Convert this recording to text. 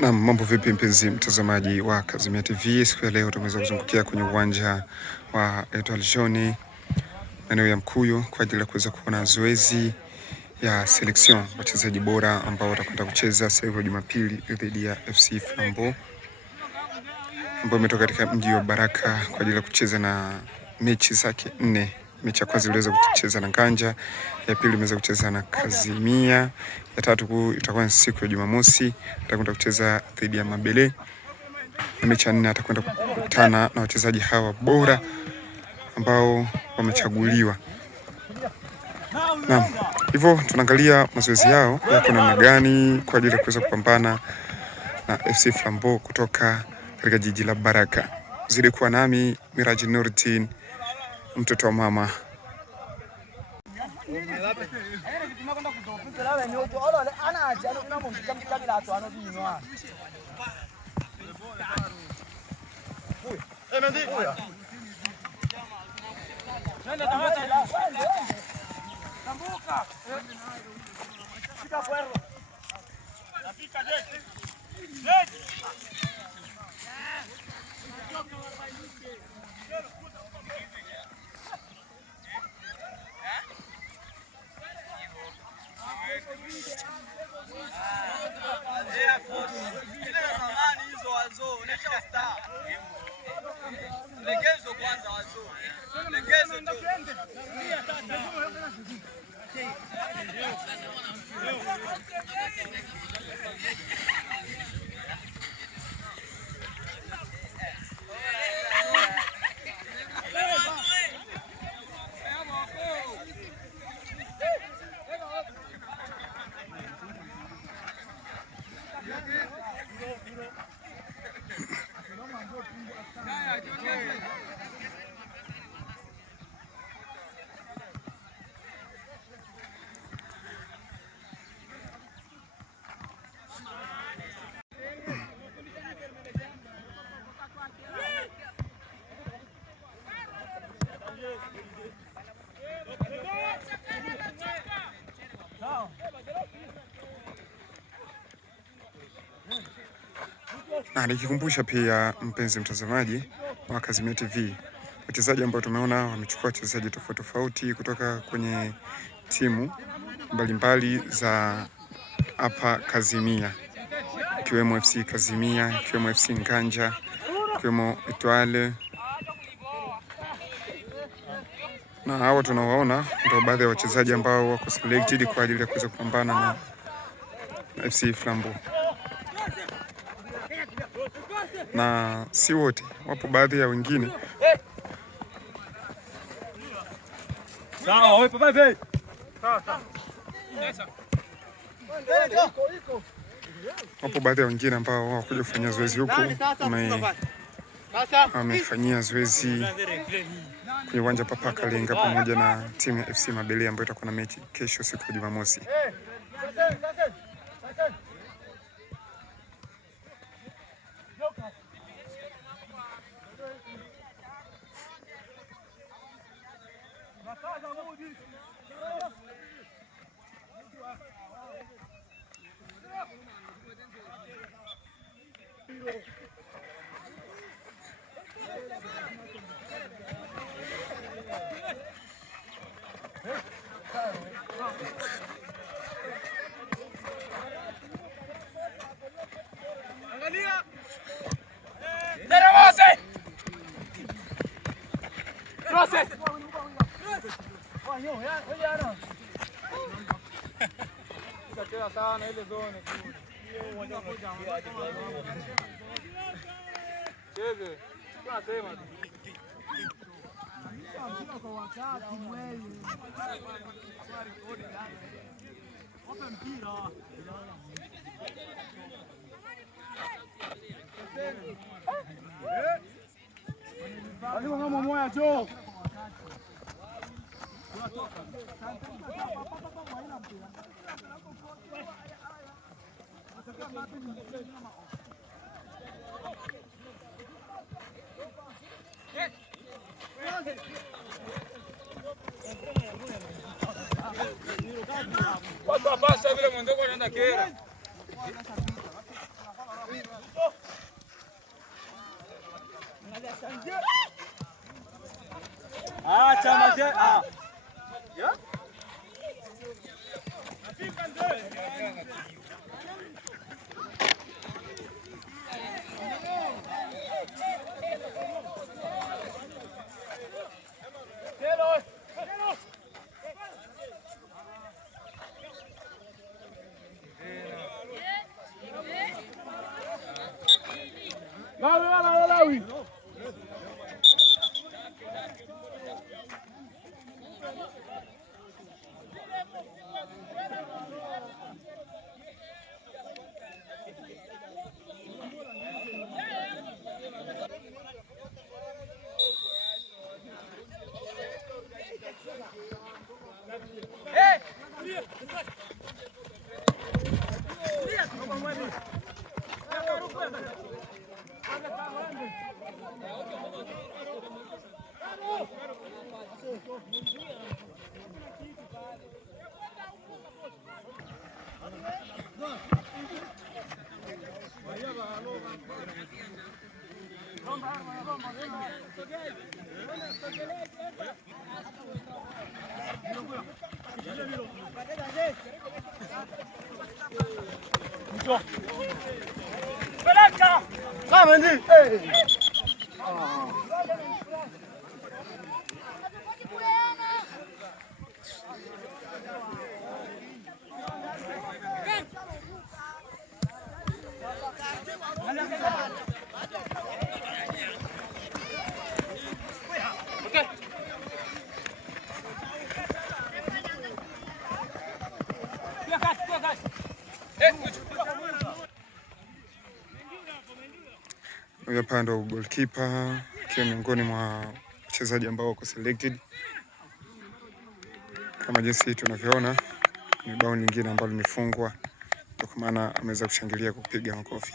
Na mambo vipi mpenzi mtazamaji wa Kazimia TV, siku ya leo tumeweza kuzungukia kwenye uwanja wa Etoile Jaune maeneo ya Mkuyu kwa ajili ya kuweza kuona zoezi ya selection wachezaji bora ambao watakwenda kucheza siku ya Jumapili dhidi ya FC Flambeau ambao umetoka katika mji wa Baraka kwa ajili ya kucheza na mechi zake 4. Mechi ya kwanza iliweza kucheza na Nganja, ya pili imeweza kucheza na Kazimia, ya tatu itakuwa ni siku ya Jumamosi atakwenda kucheza dhidi ya Mabele, na mechi ya 4 atakwenda kukutana na wachezaji hawa bora ambao wamechaguliwa. Naam, hivyo tunaangalia mazoezi yao yako namna gani kwa ajili ya kuweza kupambana na FC Flambeau kutoka katika jiji la Baraka. Zidi kuwa nami Miraji Nurdin, mtoto wa mama. Na nikikumbusha pia mpenzi mtazamaji wa Kazimia TV, wachezaji ambao tumeona wamechukua wachezaji tofauti tofauti kutoka kwenye timu mbalimbali za hapa Kazimia, ikiwemo FC Kazimia, ikiwemo FC Nganja, ikiwemo Etoile. Na hawa tunawaona ndio baadhi ya wachezaji ambao wako selected kwa ajili ya kuweza kupambana na FC Flambeau. Na si wote, wapo baadhi ya wengine. Wapo baadhi ya wengine ambao wakuja kufanya zoezi huku, wamefanyia zoezi kwenye uwanja Papa Kalenga pamoja na timu ya FC Mabele ambayo itakuwa na mechi kesho siku ya Jumamosi. Passa vile mwendo kwa nenda kera. Huyu hapa ndo goalkeeper akiwa miongoni mwa wachezaji ambao wako selected. Kama jinsi tunavyoona ni bao lingine ambalo limefungwa, kwa maana ameweza kushangilia kupiga makofi.